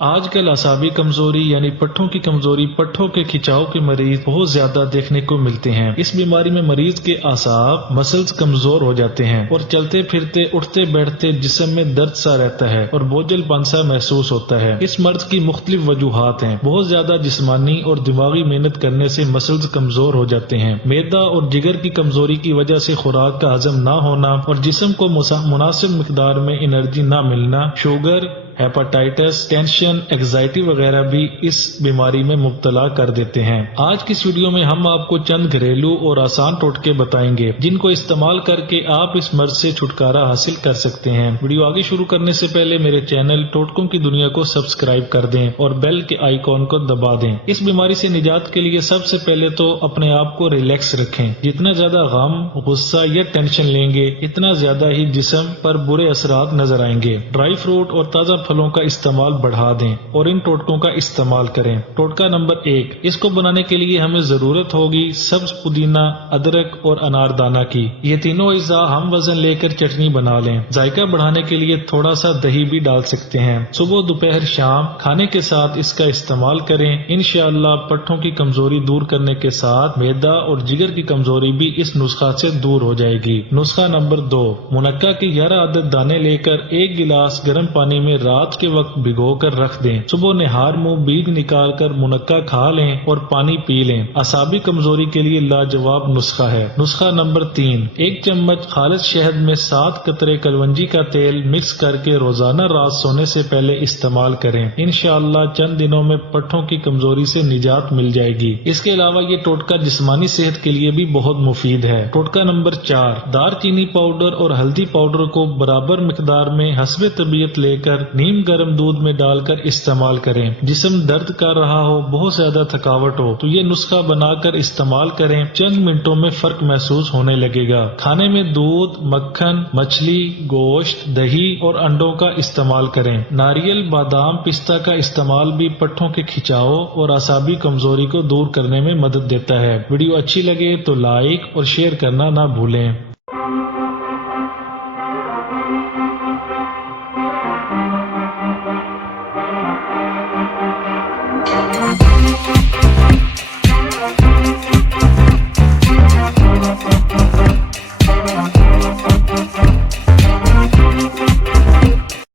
آج کل اعصابی کمزوری یعنی پٹھوں کی کمزوری، پٹھوں کے کھچاؤ کے مریض بہت زیادہ دیکھنے کو ملتے ہیں۔ اس بیماری میں مریض کے اعصاب مسلز کمزور ہو جاتے ہیں اور چلتے پھرتے اٹھتے بیٹھتے جسم میں درد سا رہتا ہے اور بوجھل پن سا محسوس ہوتا ہے۔ اس مرض کی مختلف وجوہات ہیں۔ بہت زیادہ جسمانی اور دماغی محنت کرنے سے مسلز کمزور ہو جاتے ہیں۔ معدہ اور جگر کی کمزوری کی وجہ سے خوراک کا ہضم نہ ہونا اور جسم کو مناسب مقدار میں انرجی نہ ملنا، شوگر، ہیپاٹائٹس، ٹینشن، اینگزائٹی وغیرہ بھی اس بیماری میں مبتلا کر دیتے ہیں۔ آج کی اس ویڈیو میں ہم آپ کو چند گھریلو اور آسان ٹوٹکے بتائیں گے جن کو استعمال کر کے آپ اس مرض سے چھٹکارا حاصل کر سکتے ہیں۔ ویڈیو آگے شروع کرنے سے پہلے میرے چینل ٹوٹکوں کی دنیا کو سبسکرائب کر دیں اور بیل کے آئیکن کو دبا دیں۔ اس بیماری سے نجات کے لیے سب سے پہلے تو اپنے آپ کو ریلیکس رکھیں۔ جتنا زیادہ غم، غصہ یا ٹینشن لیں گے اتنا زیادہ ہی جسم پر برے اثرات نظر آئیں گے۔ ڈرائی فروٹ اور تازہ پھلوں کا استعمال بڑھا دیں اور ان ٹوٹکوں کا استعمال کریں۔ ٹوٹکا نمبر 1، اس کو بنانے کے لیے ہمیں ضرورت ہوگی سبز پودینہ، ادرک اور اناردانہ کی۔ یہ تینوں اجزاء ہم وزن لے کر چٹنی بنا لیں۔ ذائقہ بڑھانے کے لیے تھوڑا سا دہی بھی ڈال سکتے ہیں۔ صبح، دوپہر، شام کھانے کے ساتھ اس کا استعمال کریں۔ انشاءاللہ پٹھوں کی کمزوری دور کرنے کے ساتھ معدہ اور جگر کی کمزوری بھی اس نسخہ سے دور ہو جائے گی۔ نسخہ نمبر 2، منقہ کے 11 عدد دانے لے کر 1 گلاس گرم پانی میں رات کے وقت بھگو کر رکھ دیں۔ صبح نہار منہ بیج نکال کر منقہ کھا لیں اور پانی پی لیں۔ اعصابی کمزوری کے لیے لاجواب نسخہ ہے۔ نسخہ نمبر 3، 1 چمچ خالص شہد میں 7 قطرے کلونجی کا تیل مکس کر کے روزانہ رات سونے سے پہلے استعمال کریں۔ انشاءاللہ چند دنوں میں پٹھوں کی کمزوری سے نجات مل جائے گی۔ اس کے علاوہ یہ ٹوٹکا جسمانی صحت کے لیے بھی بہت مفید ہے۔ ٹوٹکا نمبر 4، دار چینی پاؤڈر اور ہلدی پاؤڈر کو برابر مقدار میں حسب طبیعت لے کر نیم گرم دودھ میں ڈال کر استعمال کریں۔ جسم درد کر رہا ہو، بہت زیادہ تھکاوٹ ہو تو یہ نسخہ بنا کر استعمال کریں۔ چند منٹوں میں فرق محسوس ہونے لگے گا۔ کھانے میں دودھ، مکھن، مچھلی، گوشت، دہی اور انڈوں کا استعمال کریں۔ ناریل، بادام، پستہ کا استعمال بھی پٹھوں کے کھچاؤ اور اعصابی کمزوری کو دور کرنے میں مدد دیتا ہے۔ ویڈیو اچھی لگے تو لائک اور شیئر کرنا نہ بھولیں۔